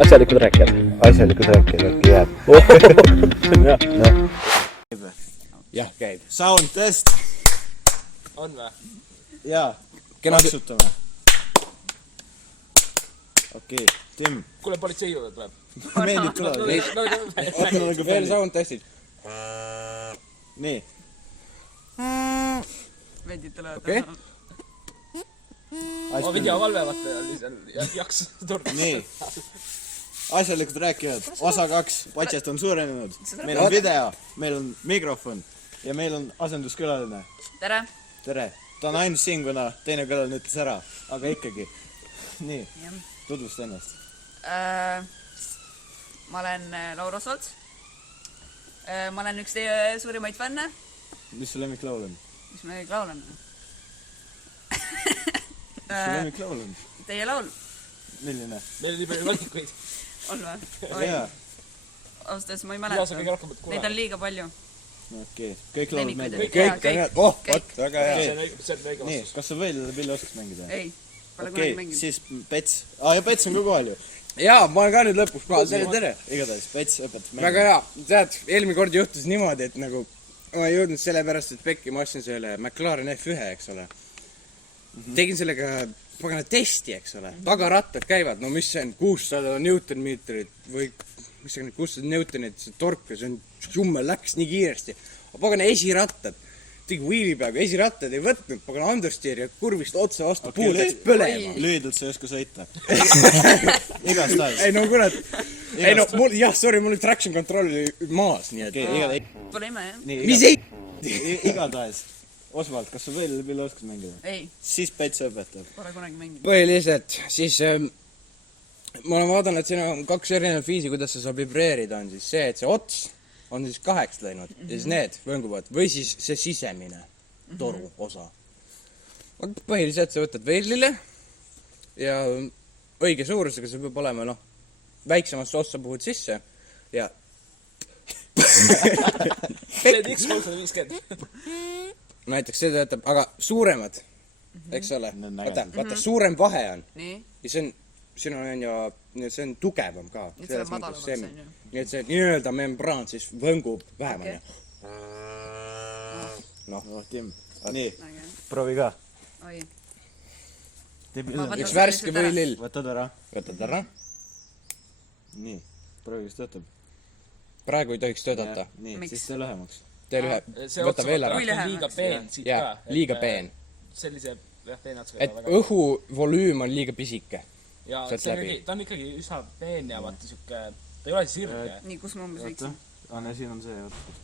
Asjalikud rääkijad. Asjalikud rääkijad, äkki jääb. Jah, käib. Sound test. On või? Jaa, maksutame. Okei, Tim. Kuule, politsei juurde tuleb. Meeldib tulevad. Veel sound testid. Nii. Veidi tulevad. Okei. Ma videovalve vaata ja jaks turda. Nii. Asjalikud rääkijad, osa 2, Patšest on suurenenud. Meil on video, meil on mikrofon ja meil on asenduskülaline. Tere! Tere! Ta on ainult siin, kuna teine külaline ütles ära, aga ikkagi. Nii, tutvusta ennast. Ma olen Laur Osvald. Ma olen üks teie suurimaid fänne. Mis su lemmiklaul on? Mis ma laul on? Mis su lemmiklaul on? Teie laul. Milline? Meil on nii palju valikuid. On või? Jaa. Austas, ma ei Mida sa mäleta. kõige rohkem Neid on liiga palju. Okei, kõik laulud meeldivad. Kõik on head. Oh, võt, väga hea. See on õige Nii, vastus. kas sa veel Villi oskaks mängida? Ei, pole Okei, kunagi mänginud. siis Pets. Ja Pets on ka kohal ju. Jaa, ma olen ka nüüd lõpuks kohal. Tere. Igatahes, Pets õpetab Väga hea. Tead, eelmine kord juhtus niimoodi, et nagu ma ei jõudnud sellepärast, et pekki ma ostsin selle McLaren F1, eks ole. Tegin sellega pagana testi, eks ole. Tagarattad käivad, no mis see on, 600 newtonmeetrit või mis see on, 600 newtonit, see tork ja see on jummel läks nii kiiresti. Aga pagana esirattad, tegi wheeli peaga, esirattad ei võtnud, pagana understeer ja kurvist otse vastu puud läks põlema. Lühidalt sa ei oska sõita. Igast ajast. Ei no kurat, ei no mul, jah, sorry, mul oli traction control maas, nii et Pole ime, jah? mis ei? Igatahes. Osvald, kas sa veel Villi oskas mängida? Ei, Siis Pets õpetab. pole kunagi mänginud. Põhiliselt, siis ma olen vaadanud, et siin on 2 erinevat viisi, kuidas see saab vibreerida, on siis see, et see ots on siis 8 läinud ja siis need võnguvad või siis see sisemine toru osa. Põhiliselt sa võtad veelile ja õige suurusega see peab olema, noh, väiksemasse ossa puhud sisse ja See on X350. näiteks see töötab, aga suuremad, eks ole, vaata, suurem vahe on Nii? ja see on, siin on ju, see on tugevam ka. Nii et see läheb madalamaks, on ju? Nii et see nii-öelda membraan siis võngub vähem, on ju. Noh, Tim. Nii, Äge. proovi ka. Oi. Üks värske või lill. Võtad ära. Võtad ära. Nii, proovi, kas töötab. Praegu ei tohiks töötada. Nii, Miks? siis tee lühemaks. Tee ühe, võta veel ära. Kui lühemaks, liiga peen siit Jaa, ka. liiga peen. Sellise peene otsaga. Et õhuvolüüm on liiga pisike. Ja sealt see on läbi. ikkagi, ta on ikkagi üsna peen ja vaata siuke, ta ei ole sirge. Nii, kus ma umbes Oota. võiksin? Siin on see, oota.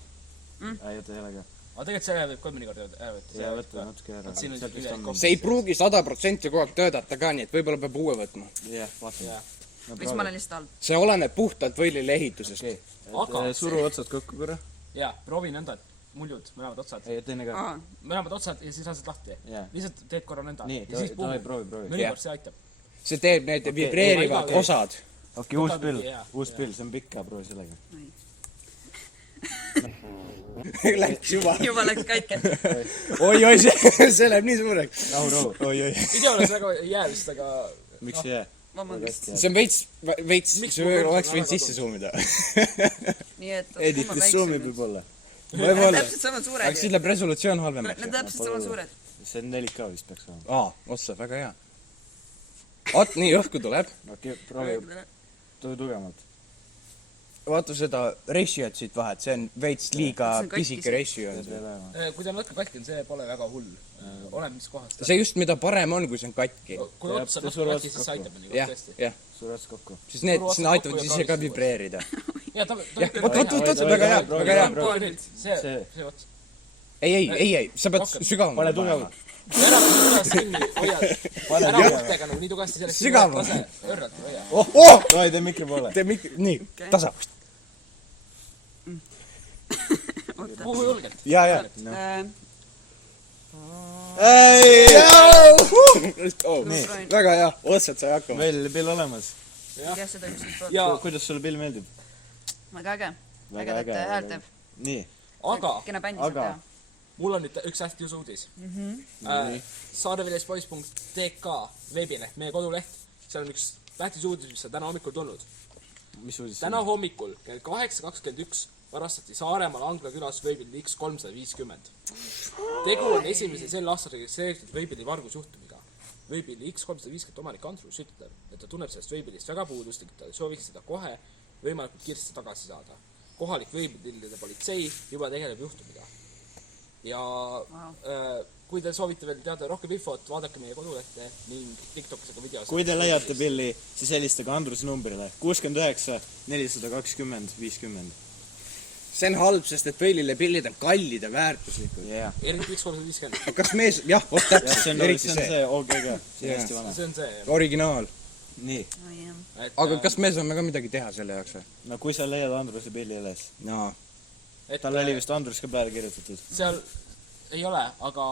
Ei, oota, ei ole ka. Aga tegelikult selle võib ka mõnikord ära võtta. Ja võtta natuke ära. Siin on Sealt vist üle on- kohv. See ei pruugi 100% kogu aeg töötada ka, nii et võib-olla peab uue võtma. Jah, vaatame. Jaa. Või siis ma olen lihtsalt all. See oleneb puhtalt võllile ehitusest. Aga Suru otsad kokku korra. jaa, proovi nõnda, et muljud, mõlemad otsad. Ei, teine ka. Aa, Mõlemad otsad ja siis lased lahti. Jaa. Lihtsalt teed korra nõnda. Nii, ja siis tohi, proovi. mõnikord see aitab. See teeb need vibreerivad okei. osad. Okei, uus Võtab pill. mingi, jaa. Uus pill, see on pikk ka, proovi sellega. Läks juba. juba läks katki. Oi, see läheb nii suureks. Rahu. Oi. Video oleks väga jää vist, aga Miks ei jää? Vabandust. See on veits, Miks see mul oleks on võinud väga sisse zoomida. Nii et... Editis zoomib võib-olla. Võib-olla. Täpselt sama suured. Aga siis läheb resolutsioon Need halvemaks. täpselt sama suured. See on 4K vist peaks olema. Ossa, väga hea. Oot, nii õhku tuleb. Okei, proovi tugevamalt. Vaata seda ratio't siit vahet, see on veits liiga See on katkis. pisike ratio. kui ta on natuke katki, see pole väga hull. Oleneb mis kohast. See just, mida parem on, kui see on katki. Kui ots on natuke katki, siis see aitab mõnikord Jah, tõesti. jah. Suur ots kokku. Siis need aitavad ise ka vibreerida. Jah, ta Jah, võt, väga hea, väga hea. See ots. Ei, sa pead sügavama. Pane tugevalt. Ära tugevasti kinni, hoia. Ära uhtega nagu nii tugevasti selleks. Sügavama. Õrrati, hoia. Oh! Tohi, tee mikri poole. Nii, tasa. Puhu julgelt. Ja. Väga hea, otsad sai hakkama. Veel pill olemas. Jah, seda üks nüüd Ja, Kuidas sulle pill meeldib? väga äge. Väga Ägedat äge. häält teeb. Nii. aga Kena bändi saab Aga. teha. mul on nüüd üks hästi uus uudis. Saareviljespoiss.tk veebileht, meie koduleht. Seal on üks tähtis uudis, mis on täna hommikul tulnud. mis uudis? täna hommikul kell 8:21 varastati Saaremaal Angla külas Veibili X350. Tegu on esimese sel aastal registreeritud Veibili vargusjuhtumiga. Veibili X350 omanik Andrus ütleb, et ta tunneb sellest Veibilist väga puudust ning ta sooviks seda kohe võimalikult kiiresti tagasi saada. Kohalik Veibilide politsei juba tegeleb juhtumiga. Ja kui te soovite veel teada rohkem infot, vaadake meie kodulehte ning TikTokis aga videos. Kui te leiate pilli, siis helistage Andruse numbrile 69 420 50. See on halb, sest et Veilile pillid on kallid ja väärtuslikud. Eriti X350. Kas mees, jah, täpselt, see on see OGG, see on hästi vana. See on see. Originaal. Nii. Aga kas me saame ka midagi teha selle jaoks või? No kui sa leiad Andruse pilli üles. No. Tal oli vist Andrus ka peale kirjutatud. Seal ei ole, aga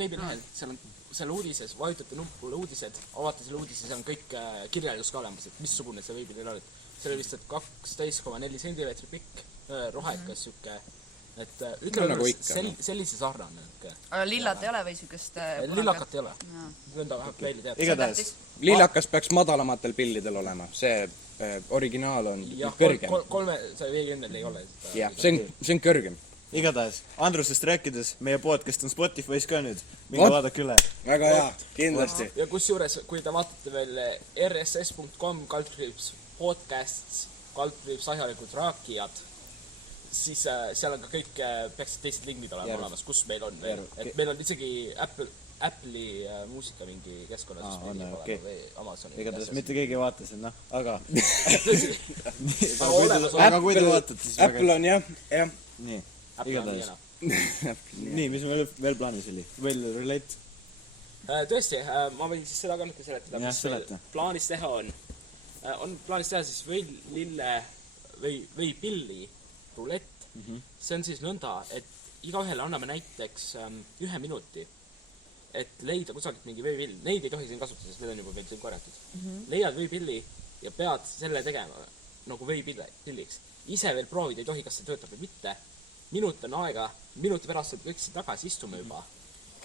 veebilehel, seal on selle uudises, vajutate nuppule uudised, avate selle uudise, seal on kõik kirjeldus ka olemas, et missugune see veebilehel oli. See oli vist 12,4 centimeetri pikk, rohekas siuke, et ütleme nagu sellise sarnane. Aga lillat ei ole või siukest lillakat ei ole. Venda vähemalt välja teada. Igatahes. Lillakas peaks madalamatel pillidel olema. See originaal on kõrgem. 350 ei ole. Jah, see on kõrgem. Igatahes, Andrusest rääkides, meie podcast on Spotify's ka nüüd. Minge vaadake üle. Väga hea, kindlasti. Ja kusjuures, kui te vaatate veel rss.com /podcasts /asjalikud raakijad, siis seal on ka kõik peaksid teised lingid olema olemas, kus meil on veel. Et meil on isegi Apple'i muusika mingi keskkonnas või Amazoni. Igatahes mitte keegi ei vaata siin, aga aga kui te vaatate, siis Apple on jah. Nii, igatahes. Nii, mis meil veel plaanis oli? Veel relate? Tõesti, ma võin siis seda ka nüüd seletada, mis meil plaanis teha on. On plaanis teha siis veipilli rulett. See on siis nõnda, et igaühele anname näiteks 1 minuti, et leida kusagilt mingi veepill. Neid ei tohi siin kasutada, sest need on juba meil siin korjatud. Leiad veepilli ja pead selle tegema nagu veepilliks. Ise veel proovid, ei tohi, kas see töötab või mitte. Minut on aega, minuti pärast saab kõik siin tagasi istume juba.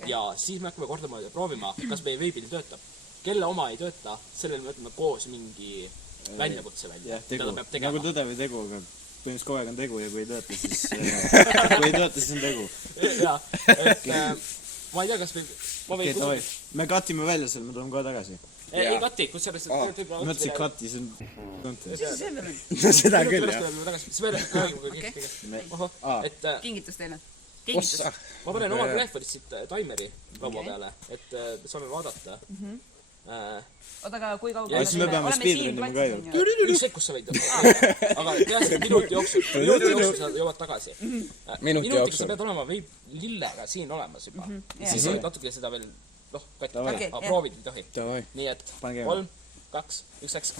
Ja siis me hakkame kordama ja proovima, kas meie veepill töötab. Kelle oma ei tööta, sellele me ütleme koos mingi väljakutse välja. Nagu tõde või tegu, aga põhimõtteliselt kogu aeg on tegu ja kui ei tööta, siis on tegu. Jaa, et ma ei tea, kas meil... Me katime välja selle, me tuleme kohe tagasi. Ei kati, kus selles... Ma mõtlesin kati, see on... No seda küll, jah. Kingitus teile. Ma panen oma telefonist siit taimeri laua peale, et saame vaadata. Oota, aga kui kaugel... Ja siis me peame speedrunnima ka ju. Ükskõik, kus sa võid. Aga teha seda minuti jooksul sa jõuad tagasi. Minutiga sa pead olema veib lillega siin olemas juba. Siis sa võid natuke seda veel katita. Aga proovid ei tohi. Nii et 3, 2, 1, 1.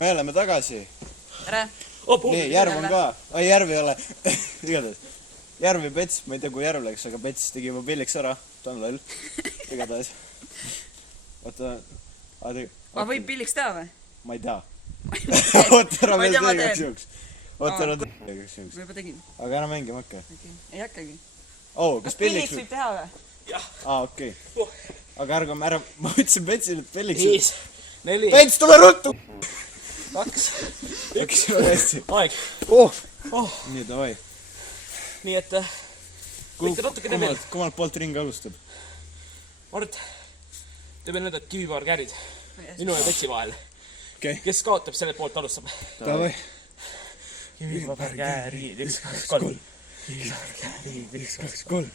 Me oleme tagasi. Tere! Nii, järv on ka. Ai, järv ei ole. Igatahes. Järv ja Pets, ma ei tea, kui järv läks, aga Pets tegi juba pilliks ära. Ta on loll. Igatahes. Oota, Ma võib pilliks teha või? ma ei tea. Oota, ära veel tee igaks juhuks. Oota, ära tee igaks juhuks. Ma juba tegin. Aga ära mängima hakka. Ei hakkagi. Kas pilliks võib teha või? Okei. Aga ära, ma ütlesin Petsile, et pilliks 5, 4, Pets, tule ruttu! 2, Üks on hästi. aeg. Nii, davai. Nii et võite natukene veel. Kummalt poolt ring alustab? Mart, teeme nüüd, et kivipaar käärid minu ja Petsi vahel. Okei. Kes kaotab, selle poolt alustab. Davai. Kivipaar käärid, 1, 2, 3. Kivipaar käärid, 1, 2, 3.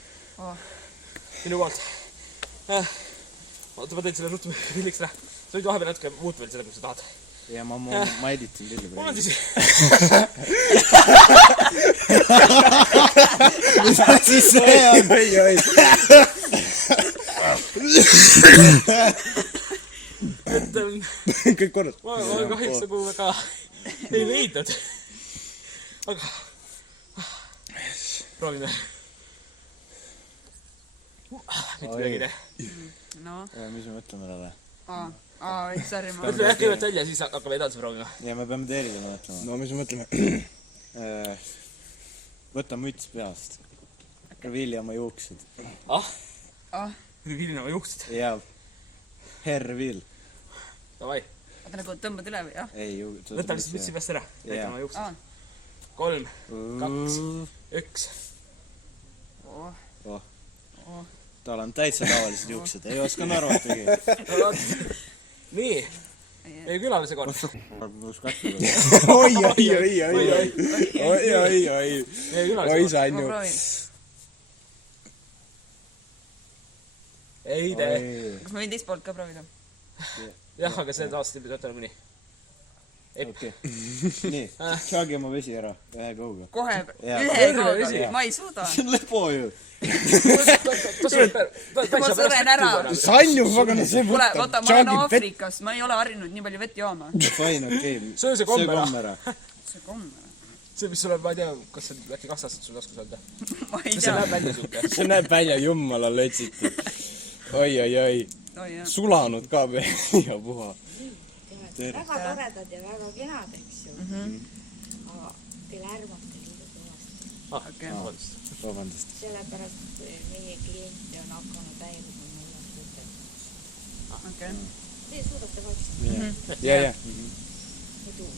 Minu poolt. Oota, ma teen selle ruttu pilliks ära. Sa võid vahepeal natuke muuta veel selle, kui sa tahad. Ja ma editin pilli Mul on siis... Mida siis see on? Et Kõik korras. ma kahjuks nagu väga ei leidnud. Aga... Proovime. Mitte midagi tee. No. Mis me mõtleme talle? Sorry, ma... Mõtleme jah kõigepealt välja, siis hakkame edasi proovima. Ja me peame teeridele mõtlema. No mis me mõtleme? Võta müts peast. Reviili oma juuksed. Reviilina oma juuksed. Ja. Reviil. Davai. Oota nagu tõmbad üle või jah? ei, võta lihtsalt mütsi peast ära. Näita oma juuksed. 3, 2, 1. Tal on täitsa tavalised juuksed, ei oska narvatagi. Nii, meie külalise kord. oi. Meie külalise oi, kord. Sanju. Ma proovin. Ei tee. Kas ma võin teist poolt ka proovida? Jah, aga see taas tüübi töötab nagunii. okei. Nii, tšaagi oma vesi ära, ühe kauga. Kohe Jaa. ühe Kõrve vesi. kauga. Ma ei suuda. See on lepo ju. Ma sõren ära. Sanju, pagana, see Kuule, võtab vaata, ma olen tšaagi vett. Aafrikas. Ma ei ole harjunud nii palju vett jooma. Fine, okei. Söö see komm ära. ära. See komm. See, mis sulle, ma ei tea, kas see äkki 2 aastat sul oskas öelda. Ma ei See tea. näeb välja siuke. see näeb välja jumala lötsitud. oi. Oi, jah. Sulanud ka veel ja puha. väga toredad ja väga kenad, eks ju. Aga teil ärmate liiga kõvasti. Okei. Vabandust. Sellepärast meie kliente on hakanud häirima mulle mõtet. Okei. Teie suudate vaikselt. ja. Muidu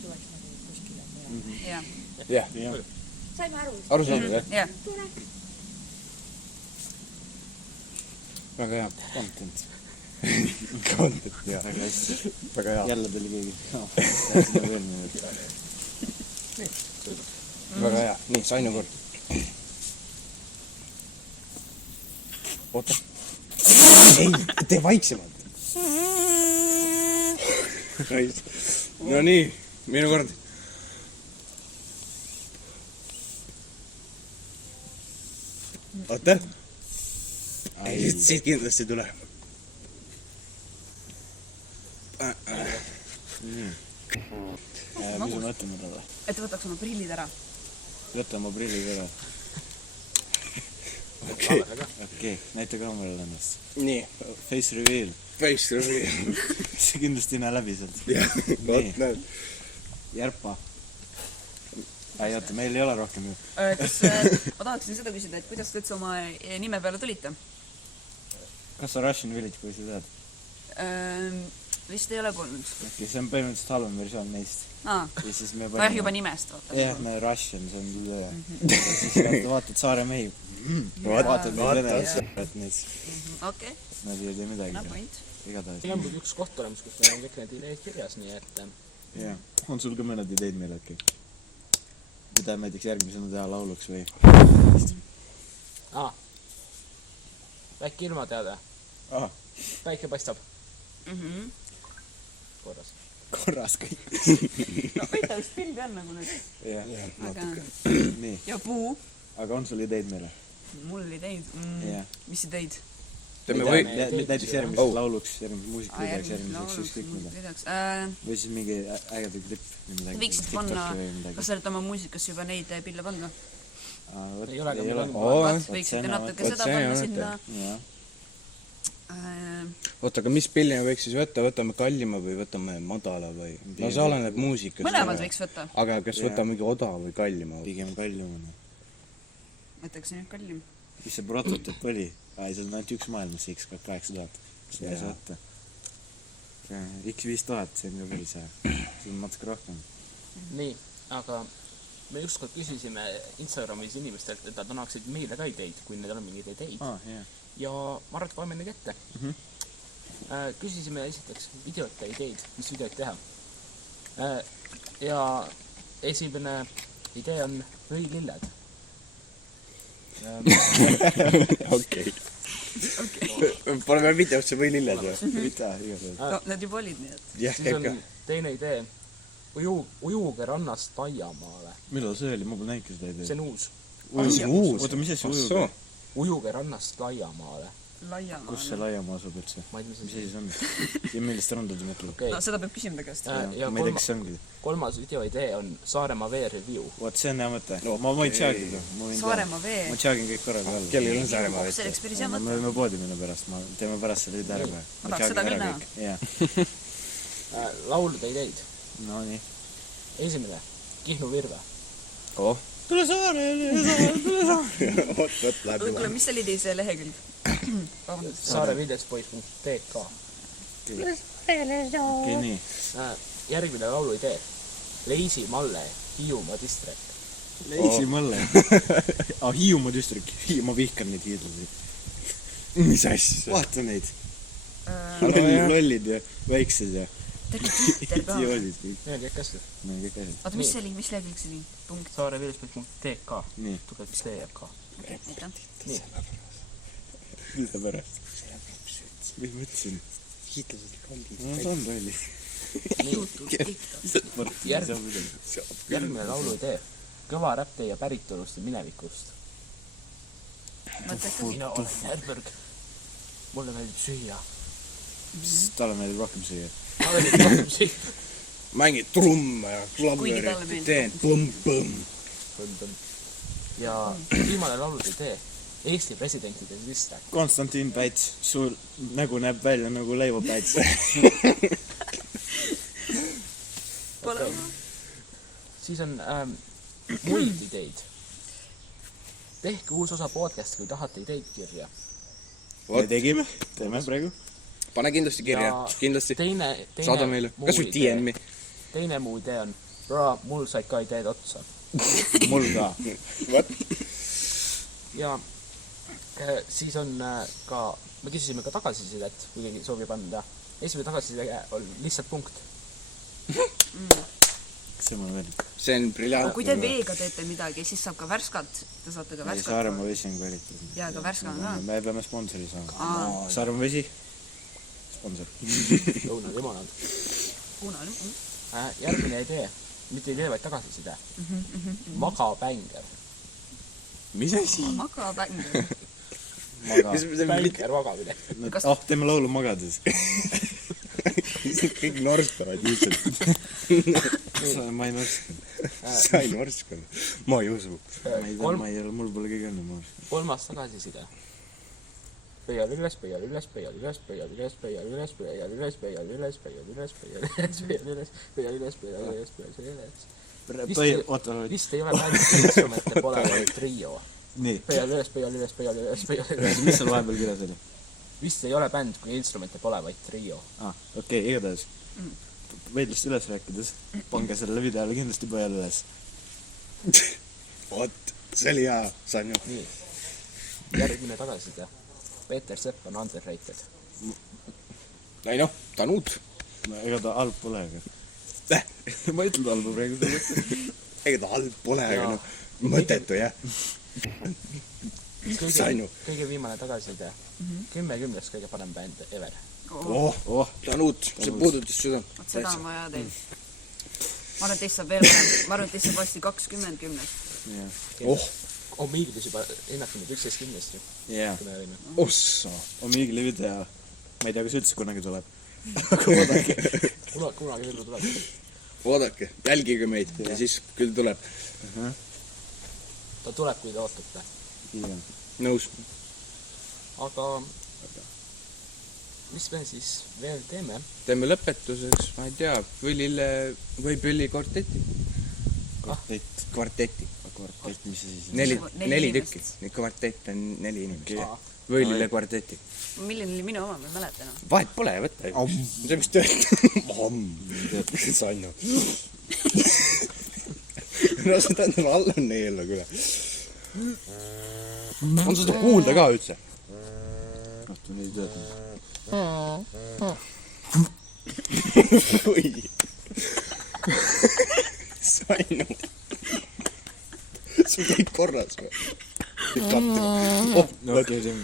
tuleks nagu kuskile mujale. Jah. jah, Saime aru. aru saanud, jah? Jah. Tore. väga hea. Content. Content, jah. Väga hästi. väga hea. Jälle tuli keegi. Tähendab veel midagi. väga hea. nii, Sanju kord. oota. ei, tee vaiksemalt. no nii, minu kord. oota. siit kindlasti ei tule. Mis me mõtleme talle? Et võtaks oma prillid ära. Võta oma prillid ära. Okei, näita kaamerale ennast. nii, Face reveal. face reveal. See kindlasti ei näe läbi sealt. jah, vot näed. Järpa. ei oota, meil ei ole rohkem ju. Kas ma tahaksin seda küsida, et kuidas te üldse oma nime peale tulite? Kas sa Russian Village poisi tead? Vist ei ole kuulnud. okei, see on põhimõtteliselt halvem versioon neist. Aa, ja siis me nojah, juba nimest vaata. jah, me Russian, see on küll õe. siis vaatad Saare mehi. vaatad neid venelased, et neid, Okei, nad ei tee no midagi. point. igatahes. meil on muidugi üks koht olemas, kus meil on kõik need ideed kirjas, nii et jah. on sul ka mõned ideed meile äkki? mida näiteks järgmisena teha lauluks või? väike ilmateade. Päike paistab. Korras. korras kõik. No võita üks pildi on nagu nüüd. jah, Aga... nii. Ja puu. aga on sul ideid meile? Mul ideid. Jah. Mis ideid? teeme või... näiteks järgmiseks lauluks, järgmiseks muusikavideoks, Järgmiseks järgmiseks ükskõik mida. lauluks. või siis mingi ägeda klipp või midagi. Võiksid panna, kas sa olete oma muusikasse juba neid pille panna? Ei ole, aga meil on Võiksite natuke seda panna sinna. jah. oota, aga mis pilli me võiks siis võtta, võtame kallima või võtame madala või? no see oleneb muusikast. Mõlemad võiks võtta. aga kas võtame mingi odava või kallima? pigem kallimana. Võtaks nüüd kallim. mis see prototüüp oli? ei, see on ainult üks maailmas, see X8000. seda ei saa võtta. X5000, see on ka päris hea. see on natuke rohkem. nii, aga me ükskord küsisime Instagramis inimestelt, et nad annaksid meile ka ideid, kui neil on mingeid ideid. jah. ja ma arvan, et loeme neid ette. Küsisime esiteks videote ideid, mis videoid teha. ja esimene idee on võililled. okei. paneme videosse või lilled või? mida, igatahes. No, need juba olid nii, et. jah, siis on teine idee. Ujuge rannast Laiamaale. millal see oli? ma pole näinudki seda ideed. See on uus. see on uus. oota, mis asi ujuga? Ujuge rannast Laiamaale. Laiamaale. kus see Laiamaa asub üldse? Ma ei tea, mis asi see on? ja millist randa ta mõtleb? Okay. No seda peab küsima ta käest. Ja ma ei tea, kas see ongi. kolmas videoidee on Saaremaa vee review. vot see on hea mõte. ma võin tšaagida. Saaremaa vee. ma tšaagin kõik korraga alla. kellel on Saaremaa vett? See oleks päris hea me mõte. võime poodi minna pärast, teeme pärast selle video ära. Ma tahaks seda küll näha. jah. Laulude ideid. no nii. Esimene, Kihnu Virve. tule Saarele, tule Saarele. vot läheb kuule, mis oli teie see lehekülg? saareviljespoid.tk. okei, nii. Järgmine laulu idee. Leisi Malle, Hiiumaa district. Leisi Malle. Hiiumaa distrik. Ma vihkan neid hiidlasi. mis asja? Vaata neid. jah. Lollid ja väiksed ja Twitter ka. idioodid. Need on kõik asjad. Kõik asjad. Oota, mis see oli, mis lehekülg see oli? Punkt. Saareviiluspõld.tk. Nii. Tugev TK. Aitäh. Nii. Sellepärast. Mis mõtlesin? hiitlased lollid. No see on lolli. Järgmine laulu idee. Kõva räpp teie päritolust ja minevikust. Mina olen Herberg. Mulle meeldib süüa. Talle meeldib rohkem süüa. Ma meeldib rohkem süüa. mängid trumme ja Kuigi talle klaveri meeldib. teen põmm-põmm. Ja viimane laulu idee. Eesti presidentide liste. Konstantin Päits, sul nägu näeb välja nagu leivapäits. Siis on muid ideid. Tehke uus osa podcast, kui tahate ideid kirja. Me tegime, teeme praegu. pane kindlasti kirja, Ja kindlasti. Teine Saada meile, kas või DM-i. Teine muu idee on, mul said ka ideed otsa. Mul ka. Ja siis on ka, me küsisime ka tagasisidet, kui keegi soovib anda. Esimene tagasiside on lihtsalt punkt. See mulle meeldib. see on briljant. Kui te veega teete midagi, siis saab ka värskat. Te saate ka värskat. Saaremaa vesi on kvaliteet. Jaa, aga värske on ka. Me peame sponsori saama. Aa. Saaremaa vesi. Sponsor. Lõuna limonad. Kuna, Järgmine idee, mitte idee, vaid tagasiside. Magabänger. mis asi? Magapäng. Bänger magamine. Teeme laulu magades. kõik norskavad lihtsalt. Ma ei norska. sa ei norskanud. ma ei usu. Ma ei ole, mul pole kõige õnne maas. Kolmas tagasiside. Pöial üles, pöial üles, pöial üles, pöial üles, pöial üles, pöial üles, pöial üles, pöial üles, pöial üles, pöial üles, pöial üles, pöial üles, pöial üles. Vist ei ole bänd, instrumente pole, vaid trio. Nii. Pöial üles, pöial üles, pöial üles, pöial üles. Mis seal vahepeal kirjas oli? Vist ei ole bänd, kui instrumente pole, vaid trio. Okei, igatahes. Veidlast üles rääkides, pange sellele videole kindlasti pöial üles. vot, see oli hea, saan ju. Nii. Järgmine tagasiside. Peeter Sepp on underrated. ei noh, ta on uut. Ega ta halb pole, aga. Ma ütlen ta halba praegu. ega ta halb pole, aga noh, mõttetu jah. Sain ju. Kõige viimane tagasiside. 10 kõige parem bänd ever. ta on uut, see puudutas süda. Seda on vaja teil. Ma arvan, et teist saab veel parem. Ma arvan, et teist saab vasti 20-10. Omeeglis juba ennakanud 11-10 ju. Jaa. ossa. Omeegli video. Ma ei tea, kas üldse kunagi tuleb. Aga vaadake. Kunagi veel tuleb. vaadake, jälgige meid ja siis küll tuleb. Ta tuleb, kui te ootate. nõus. Aga mis me siis veel teeme? teeme lõpetuseks, ma ei tea, võlile või Pülli kvarteti. Kvarteti. Kvartett, mis see siis on? Neli tükki. Kvartett on 4 inimest. Võlile kvarteti. Milline oli minu oma, ma ei mäleta enam. vahet pole, võta. see, mis töötab. Sannu. no see tähendab, all on neela küll. on seda kuulda ka üldse? Õhtu nii töötab. oi. Sannu. sul kõik korras või? Okei, see on.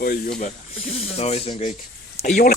oi jube. Davai, see on kõik. ei ole.